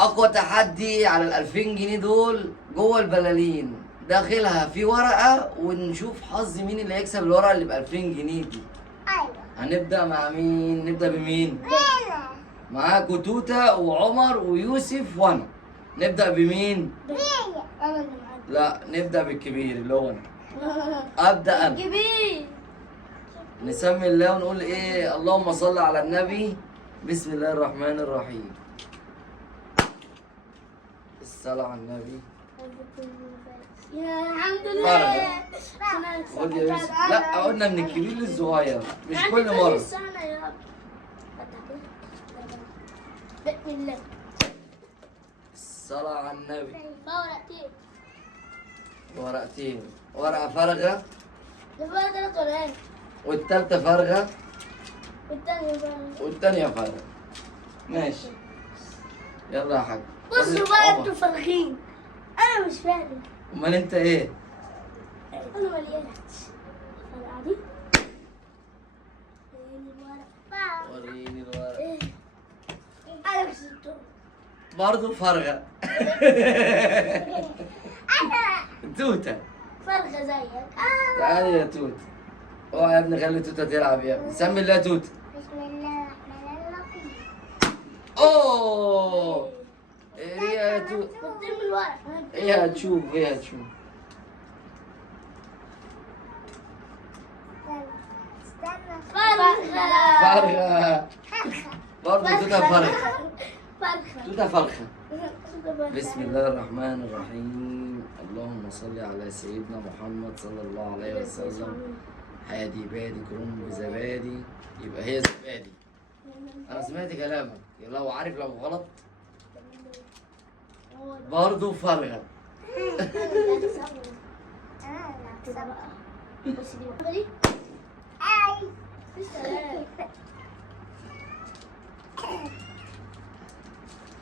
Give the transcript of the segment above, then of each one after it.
اقوى تحدي على ال 2000 جنيه دول جوه البلالين، داخلها في ورقه ونشوف حظ مين اللي هيكسب الورقه اللي ب 2000 جنيه دي. ايوه. هنبدا مع مين؟ نبدا بمين؟ انا. معاكوا توته وعمر ويوسف وانا. نبدا بمين؟ هي. انا اللي معاك. لا نبدا بالكبير اللي هو انا. ابدا انا. كبير. نسمي الله ونقول ايه؟ اللهم صل على النبي. بسم الله الرحمن الرحيم. الصلاة على النبي. يا الحمد لله. خد يا يوسف. لا قلنا من الكبير للصغير مش كل مرة. بسم الله. الصلاة على النبي. ورقتين. ورقتين، ورقة فارغة ده بقى 3 ورقات. والتالتة فارغة والتانية بقى. والتانية فارغة. ماشي. يلا يا حاج. بصوا بقى انتوا فارغين. انا مش فارغ. امال انت ايه؟ انا مليانة. الورقة دي. وريني الورقة. انا كسبتهم. برضه فارغة. انا توتة. فارغة زيك. تعالي يا توت. اوعى يا ابني خلي توتة تلعب يا ابني. سمي الله توتة. بسم الله الرحمن الرحيم. اوه. ايه هي يا توت؟ بترمي الورق. ايه هتشوف؟ ايه هتشوف؟ استنى. فارغة. فرخة. برضه توتة فرخة. فرخة. توتة فرخة. بسم الله الرحمن الرحيم. اللهم صل على سيدنا محمد صلى الله عليه وسلم. هادي بادي كرم بزبادي. يبقى هي زبادي. انا سمعت كلامك، لو عارف لو غلط برضه فرغة. بص دي.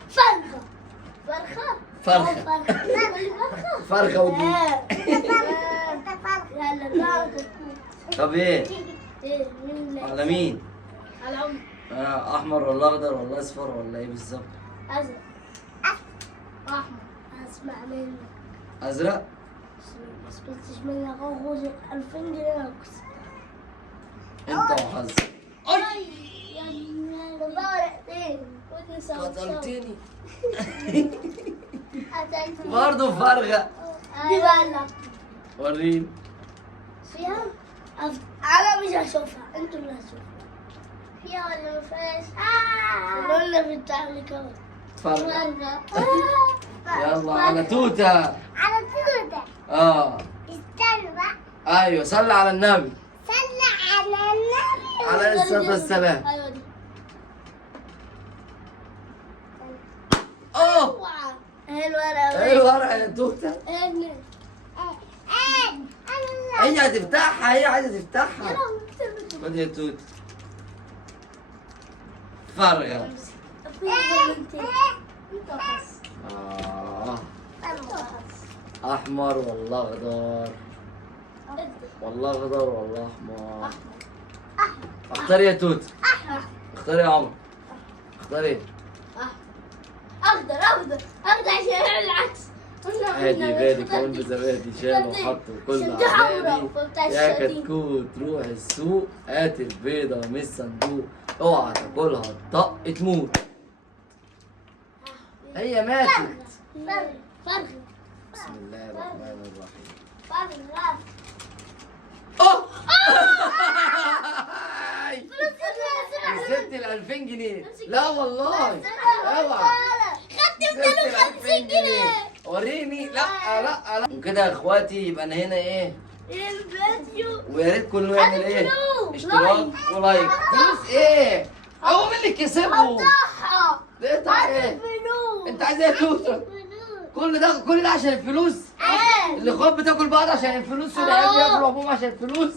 فرخة. فرخة. فرخة. فرخة. فرخة ودي. يلا. طب ايه؟ ايه مين؟ على مين؟ على عمر. احمر ولا اخضر ولا اصفر ولا ايه بالظبط؟ أزرق. أحمر. أسمع منك. ازرق؟ بس بس منك أخذ 2000 جنيه أكسب. انت وحظك. أي يا ابني ده ورقتين. ودني سوا. قتلتني. قتلتني. برضه فرغة. دي بقى اللي وريني. فيها أنا مش هشوفها، أنتوا اللي هتشوفها. فيها ولا ما فيهاش؟ قولنا في التعليق أهو. فرغة. فرغة. يلا على توتة. على توتة. استنى بقى. ايوه صلي على النبي. صلى على النبي. عليه الصلاة والسلام. أيوة دي. اوه. اوعى. ايه الورقة؟ ايه الورقة يا توتة؟ ايه هي هتفتحها، هي عايزة تفتحها. خد يا توتة. فرغة. احمر ولا اخضر؟ والله اخضر والله احمر. اختار يا توت. اختار يا عمر. اختار ايه؟ اخضر اخضر اخضر عشان يعمل العكس. هادي بادي كون بزبادي شال وحط وكل عادي. يا كتكوت روح السوق هات البيضة من الصندوق. اوعى تاكلها الطق تموت. هي ماتت. فرغ. بسم الله الرحمن الرحيم. فرغ. اوه. كسبت ال 2000 جنيه. لا والله. اوعى. خدت 250 جنيه. وريني. لا لا لا. وكده يا اخواتي يبقى انا هنا ايه؟ الفيديو. ويا ريت كله يعمل ايه؟ فلوس. اشتراك ولايك. فلوس ايه؟ هو مين اللي كسبه؟ قطعها. ده بتاع ايه؟ فلوس. انت عايز ايه يا توته؟ كل ده عشان الفلوس؟ الاخوات بتاكل بعض عشان الفلوس والعيال بياكلوا ابوهم عشان الفلوس؟